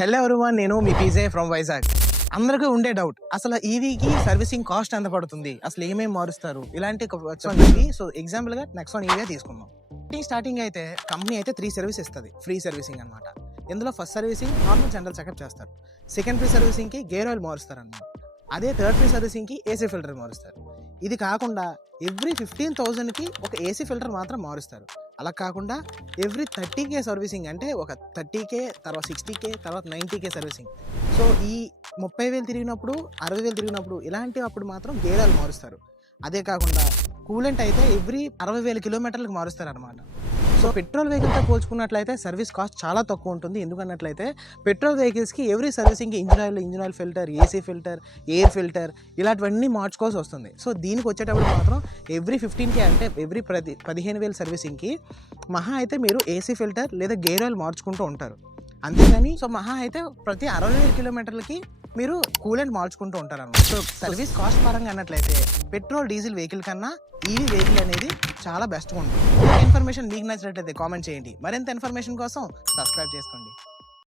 Hello everyone, నేను మీ PJ from Vizag. అందరికీ ఉండే డౌట్, అసలు ఈవీకి సర్వీసింగ్ కాస్ట్ ఎంత పడుతుంది, అసలు ఏమేమి మారుస్తారు ఇలాంటి. సో ఎగ్జాంపుల్ గా నెక్సాన్ ఈవీ తీసుకుందాం. స్టార్టింగ్ అయితే కంపెనీ అయితే 3 సర్వీస్ ఇస్తుంది, ఫ్రీ సర్వీసింగ్ అనమాట. ఇందులో first servicing normal general checkup చేస్తారు, సెకండ్ ఫ్రీ సర్వీసింగ్ కి గేర్ ఆయిల్ మారుస్తారు అనమాట. అదే థర్డ్ ఫ్రీ సర్వీసింగ్ కి ఏసీ ఫిల్టర్ మారుస్తారు. ఇది కాకుండా ఎవ్రీ 15,000 కి ఒక ఏసీ ఫిల్టర్ మాత్రం మారుస్తారు. అలా కాకుండా ఎవ్రీ 30K సర్వీసింగ్, అంటే ఒక 30K, తర్వాత 60K, తర్వాత 90K సర్వీసింగ్. సో ఈ 30,000 తిరిగినప్పుడు, 60,000 తిరిగినప్పుడు ఇలాంటి అప్పుడు మాత్రం గేర్ ఆయిల్ మారుస్తారు. అదే కాకుండా కూలెంట్ అయితే ఎవ్రీ 60,000 కిలోమీటర్లకు మారుస్తారు అనమాట. సో పెట్రోల్ వెహికల్తో పోల్చుకున్నట్లయితే సర్వీస్ కాస్ట్ చాలా తక్కువ ఉంటుంది. ఎందుకన్నట్లయితే పెట్రోల్ వెహికల్స్కి ఎవ్రీ సర్వీసింగ్కి engine oil filter, AC filter, air filter ఇలాంటివన్నీ మార్చుకోవాల్సి వస్తుంది. సో దీనికి వచ్చేటప్పుడు మాత్రం ఎవ్రీ 15K, అంటే ఎవ్రీ 15,000 సర్వీసింగ్కి మహా అయితే మీరు ఏసీ ఫిల్టర్ లేదా గేర్ ఆయిల్ మార్చుకుంటూ ఉంటారు. అంతేగాని సో మహా అయితే ప్రతి 60,000 కిలోమీటర్లకి మీరు కూలెంట్ మార్చుకుంటూ ఉంటారు అన్నమాట. సో సర్వీస్ కాస్ట్ పరంగా అన్నట్లయితే పెట్రోల్ డీజిల్ వెహికల్ కన్నా ఈవీ వెహికల్ అనేది చాలా బెస్ట్గా ఉంటుంది. ఇన్ఫర్మేషన్ మీకు నచ్చినట్లయితే కామెంట్ చేయండి. మరింత ఇన్ఫర్మేషన్ కోసం సబ్స్క్రైబ్ చేసుకోండి.